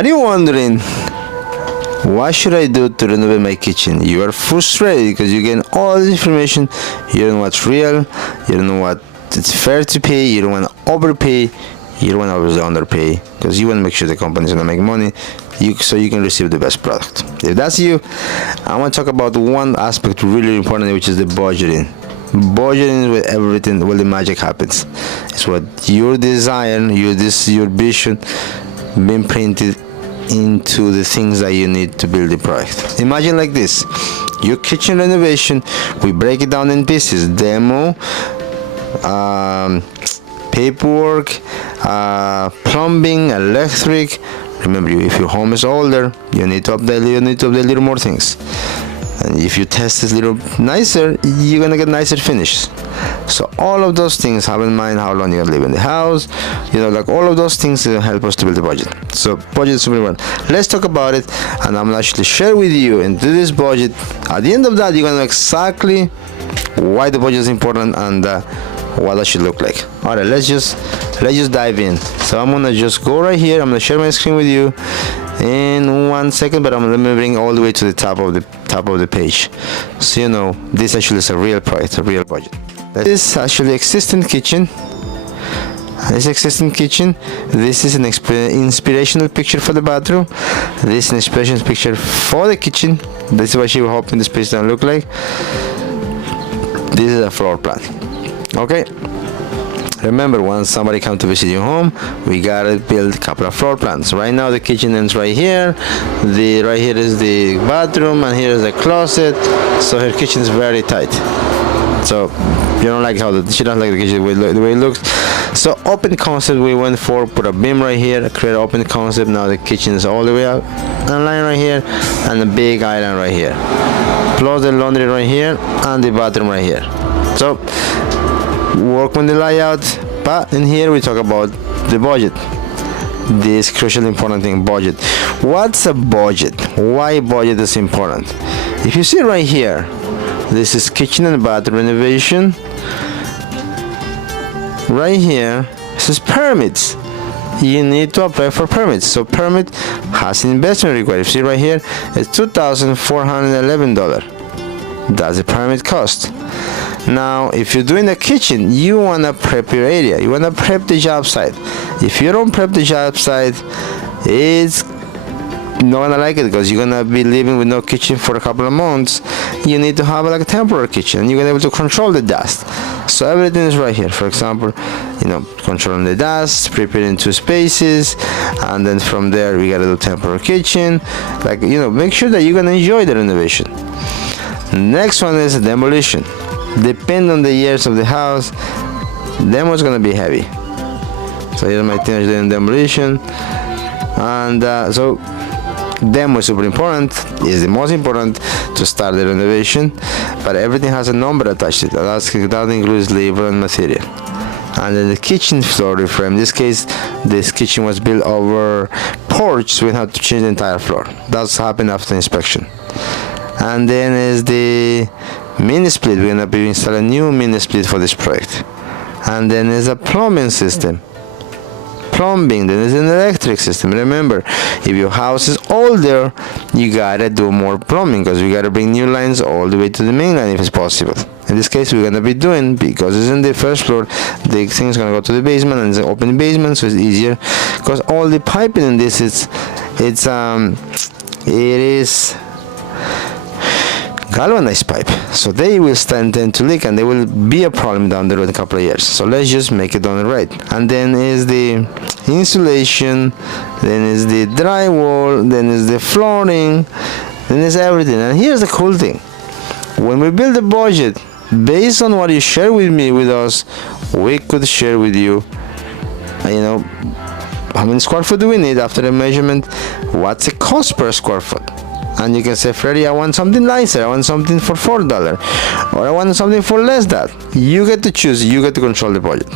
Are you wondering what should I do to renovate my kitchen? You are frustrated because you get all this information, you don't know what's real, you don't know what it's fair to pay, you don't want to overpay, you don't want to always underpay, because you want to make sure the company is going to make money so you can receive the best product. If that's you, I want to talk about one aspect really important, which is the budgeting. Budgeting is where everything, where the magic happens. It's what your desire, your vision being printed into the things that you need to build the product. Imagine like this: your kitchen renovation, we break it down in pieces: demo, paperwork, plumbing, electric. Remember, if your home is older, you need to update a little more things. And if you test this little nicer, you're gonna get nicer finishes. So all of those things, have in mind how long you're gonna live in the house, like all of those things help us to build a budget. So budget is super important. Let's talk about it, and I'm gonna actually share with you and do this budget. At the end of that, you're gonna know exactly why the budget is important and what that should look like. All right, let's just dive in. So I'm gonna just go right here. I'm gonna share my screen with you in 1 second, but let me bring all the way to the top of the page, so you know this actually is a real product, a real budget. This is actually existing kitchen. This is an inspirational picture for the bathroom. This is an inspirational picture for the kitchen. This is what she was hoping the space doesn't look like. This is a floor plan. Okay, remember, once somebody comes to visit your home, we gotta build a couple of floor plans. Right now the kitchen ends right here. Right here is the bathroom, and here is the closet. So her kitchen is very tight. So you don't like she doesn't like the kitchen the way it looks. So open concept we went for, put a beam right here, create open concept. Now the kitchen is all the way out, and line right here, and a big island right here. Plus the laundry right here, and the bathroom right here. So work on the layout, but in here we talk about the budget. This crucial important thing, budget. What's a budget? Why budget is important? If you see right here, this is kitchen and bathroom renovation. Right here, this is permits. You need to apply for permits. So permit has investment required. If you see right here, it's $2,411. That's the permit cost. Now, if you're doing the kitchen, you want to prep your area. You want to prep the job site. If you don't prep the job site, it's not gonna like it, because you're gonna be living with no kitchen for a couple of months. You need to have like a temporary kitchen, and you're gonna be able to control the dust. So everything is right here. For example, controlling the dust, preparing 2 spaces, and then from there we gotta do temporary kitchen. Make sure that you're gonna enjoy the renovation. Next one is demolition. Depending on the years of the house, demo is gonna be heavy. So here's my teenager doing demolition, and so demo is super important. Is the most important to start the renovation, but everything has a number attached to it. That includes labor and material. And then the kitchen floor reframe. In this case, this kitchen was built over porch, so we had to change the entire floor. That's happened after inspection. And then is the mini split. We're gonna be installing a new mini split for this project. And then is a plumbing system. Then is an electric system. Remember, if your house is older, you gotta do more plumbing, because we gotta bring new lines all the way to the main line if it's possible. In this case, we're gonna be doing, because it's in the first floor, the thing is gonna go to the basement, and it's an open basement, so it's easier, because all the piping in this it is galvanized pipe, so they will tend to leak, and they will be a problem down the road in a couple of years. So let's just make it done right. And then is the insulation, then is the drywall, then is the flooring, then is everything. And here's the cool thing: when we build a budget based on what you share with us, we could share with you, how many square foot do we need after the measurement, what's the cost per square foot. And you can say, Freddy, I want something nicer, I want something for $4, or I want something for less than that. You get to choose, you get to control the budget.